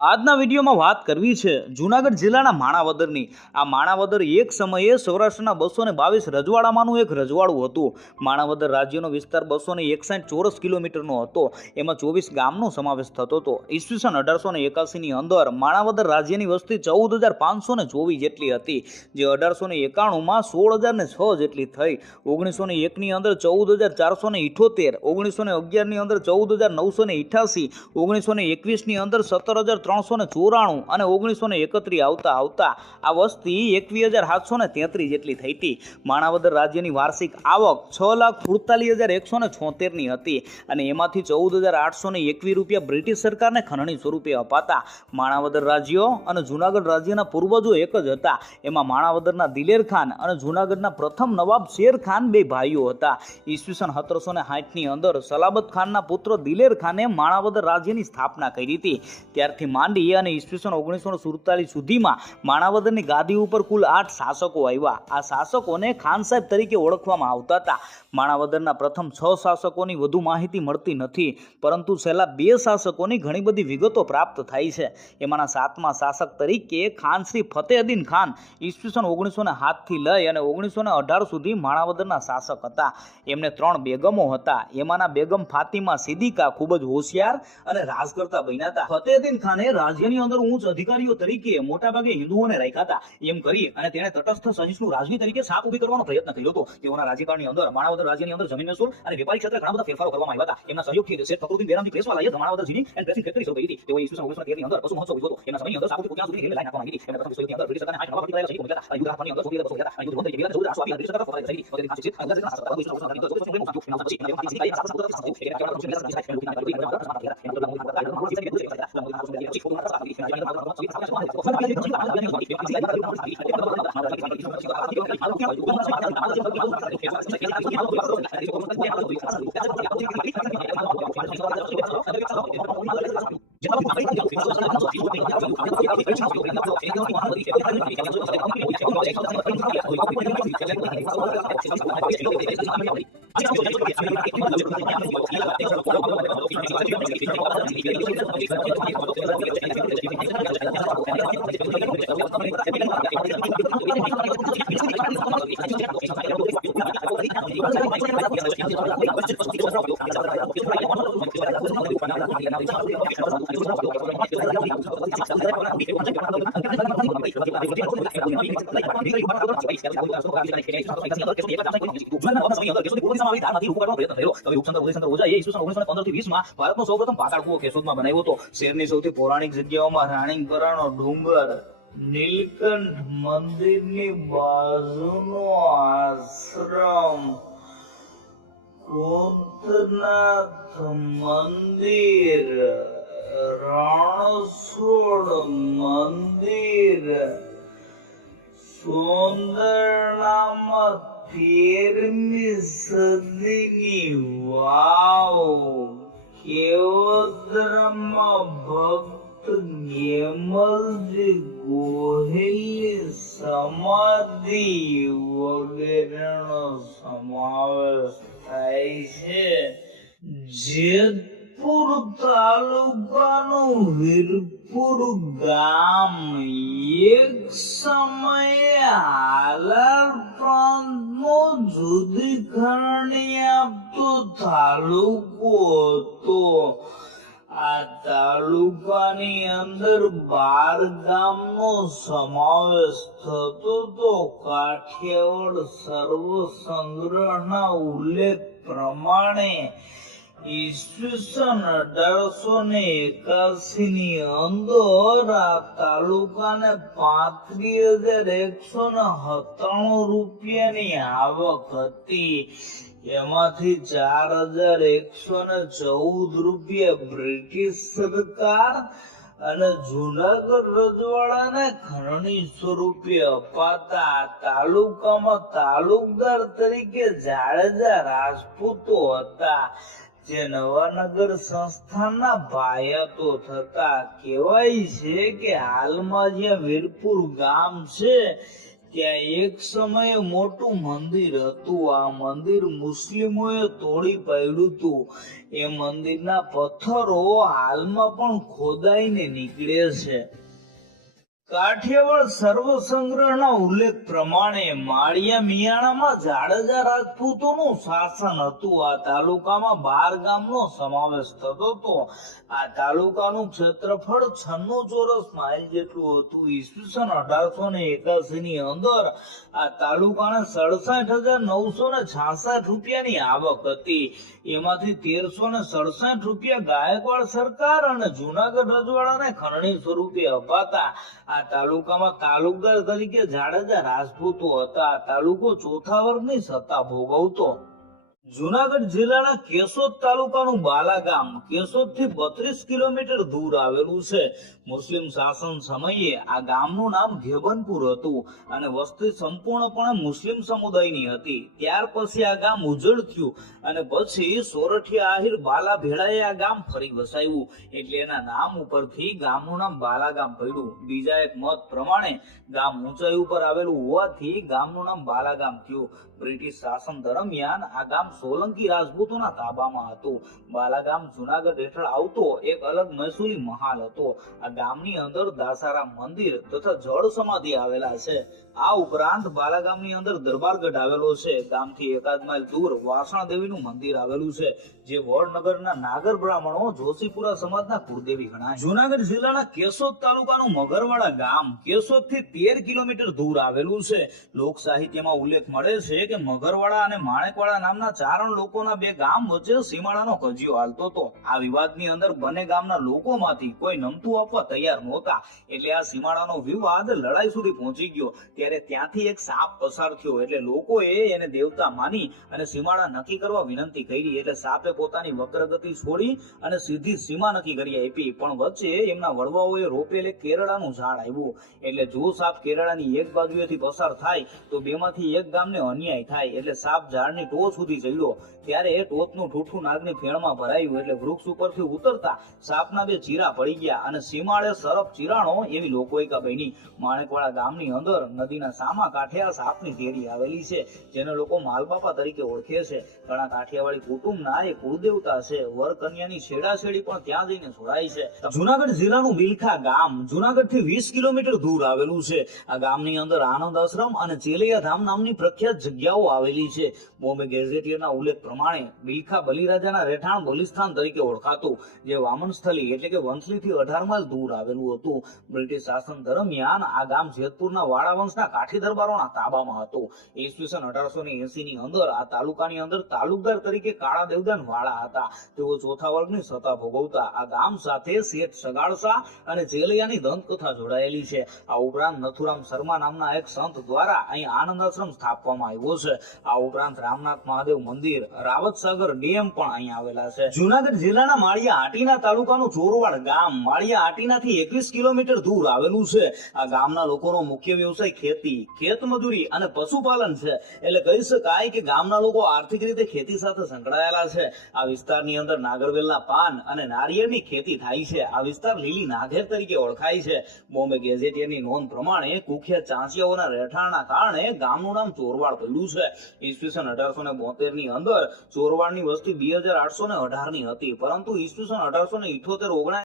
આજના વિડીયોમાં વાત કરવી છે જૂનાગઢ જિલ્લાના માણાવદરની। આ માણાવદર એક સમયે સૌરાષ્ટ્રના 222 રજવાડામાંનું એક રજવાડું હતું। માણાવદર રાજ્યનો વિસ્તાર 261 ચોરસ કિલોમીટરનો હતો। એમાં 24 ગામનો સમાવેશ થતો હતો। ઈસવીસન 1881ની અંદર માણાવદર રાજ્યની વસ્તી 14,524 જેટલી હતી, જે 1891માં 16,006 જેટલી થઈ। 1901ની અંદર 14,478, 1911ની અંદર 14,988, 1921ની અંદર 17,394 અને 1931 આવતા આ વસ્તી 21,733 જેટલી થઈ હતી। માણાવદર રાજ્યની વાર્ષિક આવક 6,48,176ની હતી અને એમાંથી 14,821 રૂપિયા બ્રિટિશ સરકારને ખંડણી સ્વરૂપે અપાતા। માણાવદર રાજ્ય અને જૂનાગઢ રાજ્યના પૂર્વજો એક જ હતા। એમાં માણાવદરના દિલેર ખાન અને જૂનાગઢના પ્રથમ નવાબ શેર ખાન બે ભાઈઓ હતા। ઈસવીસન 1760ની અંદર સલાબત ખાનના પુત્ર દિલેર ખાને માણાવદર રાજ્યની સ્થાપના કરી હતી। ત્યારથી માંડી અને ઈસવીસન 1947 સુધીમાં માણાવદરની ગાદી ઉપર કુલ 8 શાસકો આવ્યા। આ શાસકોને ખાન સાહેબ તરીકે ઓળખવામાં આવતા હતા। માણાવદરના પ્રથમ 6 શાસકોની વધુ માહિતી મળતી નથી, પરંતુ છેલ્લા 2 શાસકોની ઘણી બધી વિગતો પ્રાપ્ત થાય છે। એમાંના 7મા શાસક તરીકે ખાન શ્રી ફતેહદ્દીન ખાન ઈસવીસન 1907 થી લઈ અને 1918 સુધી માણાવદરના શાસક હતા। એમને 3 બેગમો હતા। એમાંના બેગમ ફાતિમા સિદ્દીકા ખૂબ જ હોશિયાર અને રાજકર્તા બન્યા હતા। ફતેહદ્દીન ખાને રાજ્યની અંદર ઉચ્ચ અધિકારીઓ તરીકે મોટાભાગે હિન્દુઓને રાખ્યા હતા। એમ કરી અને તેણે તટસ્થ સહિષ્ણુ રાજવી તરીકે છાપ ઊભી કરવાનો પ્રયત્ન કર્યો હતો। તેઓના રાજ્યકાળની અંદર માણાવદર રાજ્યની અંદર જમીન મહેસૂલ અને વેપારી ક્ષેત્રે ઘણા બધા ફેરફારો કરવામાં આવ્યા હતા। એમના સહયોગથી શેઠ ફકરુદ્દીન બેરામજી પ્રેસવાલાએ માણાવદર જીની એન્ડ પ્રેસિંગ ફેક્ટરી શરૂ કરી હતી। તેઓએ ઈસવીસન 1913 ની અંદર પશુ મહોત્સવ ઉજવ્યો હતો। એમના સમયની અંદર સાપુથી કુતિયાણા સુધીની રેલવે લાઈન નાખવામાં આવી હતી। એમના પ્રથમ વિશ્વયુદ્ધની અંદર બ્રિટિશ સરકારને 8 નવા ભરતી કરાયેલા સૈનિકો મૂક્યા હતા અને યુદ્ધ હાથની અંદર 14,200 હતા અને યુદ્ધ બંધ થઈ ગયા એટલે 14,800 બ્રિટિશ સરકાર ફરવા થઈ ગઈ। ફતેહદ્દીન ખાન શિક્ષિત અને ગુજરાતના શાસક હતા। ઈસવીસન 1919 ની અંદર 14 પ્રેમ મુક્ત થયું। પછી એમના પછી શાસક પુત્ર શાસક થયું એટલે કે ભારતનો સૌપ્રથમ પાતાળ કૂવો કેશોદમાં બનાવ્યો હતો। શહેરની સૌથી પૌરાણિક જગ્યાઓમાં રાણીપરાનો ડુંગર, નીલકંઠ મંદિરની બાજુનો આશ્રમ, કોંતનાથ મંદિર, રણછોડ મંદિર, સોંદરણામાં 13મી સદીની વાવ, કેવદરામાં ભક્ત ગેમલજી ગોહિલની સમાધિ વગેરેનો સમાવેશ થાય છે। જેતપુર તાલુકાનું વીરપુર ગામ એક સમયે હાલાર પ્રાંતનો જુદી ખરણી આપતો તાલુકો હતો। આ તાલુકાની અંદર 12 ગામનો સમાવેશ થતો હતો। કાઠિયાવાડ સર્વ સંગ્રહના ઉલ્લેખ પ્રમાણે ઈસવીસન 1881ની અંદર આ તાલુકાને 35,197 રૂપિયાની આવક હતી। એમાંથી 4,114 રૂપિયા બ્રિટિશ સરકાર અને જૂનાગઢ રજવાડાને ખંડણી સ્વરૂપે અપાતા। તાલુકામાં તાલુકદાર તરીકે જાડેજા રાજપૂતો હતા, જે નવાનગર સંસ્થાનના ભાયાતો થતા। કહેવાય છે કે હાલમાં જ્યાં વીરપુર ગામ છે ત્યાં એક સમયે મોટું મંદિર હતું. આ મંદિર મુસ્લિમોએ તોડી પાડ્યું હતું. એ મંદિરના પથ્થરો હાલમાં પણ ખોદાઈને નીકળે છે. કાઠિયાવાડ સર્વ સંગ્રહના ઉલ્લેખ પ્રમાણે માળિયા મિયાણામાં જાડેજા રાજપૂતોનું શાસન હતું. આ તાલુકામાં 12 ગામનો સમાવેશ થતો હતો. આ તાલુકાનું ક્ષેત્રફળ 96 ચોરસ માઇલ જેટલું હતું. ઈસવીસન 1881 ની અંદર આ તાલુકાને 67,966 રૂપિયાની આવક હતી. એમાંથી 1367 રૂપિયા ગાયકવાડ સરકાર અને જુનાગઢ રજવાડાને ખંડણી સ્વરૂપે અપાતા. આ તાલુકામાં તાલુકદાર તરીકે જાડેજા રાજપૂતો હતા. આ તાલુકો ચોથા વર્ગની સત્તા ભોગવતો. જુનાગઢ જિલ્લાના કેશોદ તાલુકાનું બાલા ગામ કેશોદ થી 32 કિલોમીટર દૂર આવેલું છે. મુસ્લિમ શાસન સમયે આ ગામનું નામ ઘેબનપુર હતું અને વસ્તી સંપૂર્ણપણે મુસ્લિમ સમુદાયની હતી. ત્યાર પછી આ ગામ ઉજળ થયું અને પછી સોરઠિયા આહિર બાલા ભેળાએ આ ગામ ફરી વસાવ્યું. એટલે એના નામ ઉપરથી ગામનું નામ બાલા ગામ પડ્યું. બીજા એક મત પ્રમાણે ગામ ઊંચાઈ ઉપર આવેલું હોવાથી ગામનું નામ બાલા ગામ થયું. બ્રિટિશ શાસન દરમિયાન આ ગામ સોલંકી રાજપૂતોના તાબામાં હતું. બાલા ગામ જુનાગઢ હેઠળ આવતો એક અલગ મહેસૂલી મહાલ હતો. આ ગામની અંદર દાસારામ મંદિર તથા જળ સમાધિ આવેલા છે. આ ઉપરાંત બાલા ગામની અંદર દરબારગઢ આવેલો છે. ગામથી 1 માઇલ દૂર વાસણા દેવીનું મંદિર આવેલું છે, જે વડનગરના નાગર બ્રાહ્મણો જોશીપુરા સમાજના કુળદેવી ગણાય. જુનાગઢ જિલ્લાના કેશોદ તાલુકાનું મગરવાડા ગામ કેશોદ થી 13 કિલોમીટર દૂર આવેલું છે. લોક સાહિત્યમાં ઉલ્લેખ મળે છે કે મગરવાડા અને માણેકવાડા નામના ચારણ લોકોના 2 ગામ વચ્ચે સીમાડાનો કજિયો હાલતો હતો. આ વિવાદની અંદર બંને ગામના લોકોમાંથી કોઈ નમતું આપવા તૈયાર નહોતા. એટલે આ સીમાડાનો વિવાદ લડાઈ સુધી પહોંચી ગયો. ત્યારે ત્યાંથી એક સાપ પસાર થયો. એટલે લોકોએ એને દેવતા માની અને સીમાડા નક્કી કરવા વિનંતી કરી. એટલે સાપે પોતાની વક્રગતિ છોડી અને સીધી સીમા નક્કી કરી આપી. પણ વચ્ચે એમના વડવાઓએ રોપેલે કેરળાનું ઝાડ આવ્યું. એટલે જો સાપ કેરળાની એક બાજુએથી પસાર થાય તો બેમાંથી એક ગામને અન્યાય થાય. એટલે સાપ ઝાડની ટોચ સુધી ચડ્યો. ત્યારે એ ટોચનું ઠૂઠું નાગની ફેણમાં ભરાયું. એટલે વૃક્ષ ઉપરથી ઉતરતા સાપના 2 ચીરા પડી ગયા અને સીમાડે સરપ ચીરાણો એવી લોકોયકા બની. માણેકવાડા ગામની અંદર નદીના સામા કાંઠે આ સાપની ઢેરી આવેલી છે, જેને લોકો માલબાપા તરીકે ઓળખે છે. ઘણા કાઠિયાવાડી કુટુંબના એ કુળદેવતા છે. વર કન્યાની છેડાછેડી પણ ત્યાં જઈને છોડાય છે. જુનાગઢ જિલ્લાનું બિલખા ગામ જુનાગઢ થી 20 કિલોમીટર દૂર આવેલું છે. આ ગામની અંદર આનંદ આશ્રમ અને ચેલૈયા ધામ નામની પ્રખ્યાત જગ્યાઓ આવેલી છે. બોમ્બે ગેઝેટિયરના ઉલ્લેખ પ્રમાણે બિલખા બલિરાજાના રહેઠાણ બલિસ્થાન તરીકે ઓળખાતું, જે વામનસ્થલી એટલે કે વંથલીથી 18 માઇલ દૂર આવેલું હતું. બ્રિટિશ શાસન દરમિયાન આ ગામ જેતપુરના વાળા વંશના કાઠી દરબારોના તાબામાં હતું. ઈસવીસન 1880 ની અંદર આ તાલુકાની અંદર તાલુકદાર તરીકે કાળા દેવદાન વાળા હતા. તેઓ ચોથા વર્ગની સત્તા ભોગવતા. આ ગામ સાથે શેઠ સગાડસા અને ચેલૈયાની દંતકથા જોડાયેલી છે. આ ઉપરાંત નથુરામ શર્મા નામના એક સંત દ્વારા અહીં આનંદ આશ્રમ સ્થાપવામાં આવ્યો છે. આ ઉપરાંત રામનાથ મહાદેવ મંદિર, રાવત સાગર ડેમ પણ અહીં આવેલા છે. જુનાગઢ જિલ્લાના માળિયા આટીના તાલુકાનું ચોરવાડ ગામ માળિયા આટીનાથી 21 કિલોમીટર દૂર આવેલું છે. આ ગામના લોકોનો મુખ્ય વ્યવસાય ખેતી, ખેતમજૂરી અને પશુપાલન છે. એટલે કહી શકાય કે ગામના લોકો આર્થિક રીતે ખેતી સાથે સંકળાયેલા છે. આ વિસ્તારની અંદર નાગરવેલના પાન અને નારિયેળની ખેતી થાય છે. આ વિસ્તાર લીલી નાઘેર તરીકે ઓળખાય છે. બોમ્બે ગેઝેટિયરની નોંધ પ્રમાણે કુખ્યાત ચાંચિયાઓના રહેઠાણના કારણે ગામનું નામ ચોરવાડ પડ્યું છે. ઈસવીસન 1872 ની અંદર ચોરવાડની વસ્તી 2818 ની હતી, પરંતુ ઈસવીસન 1878-19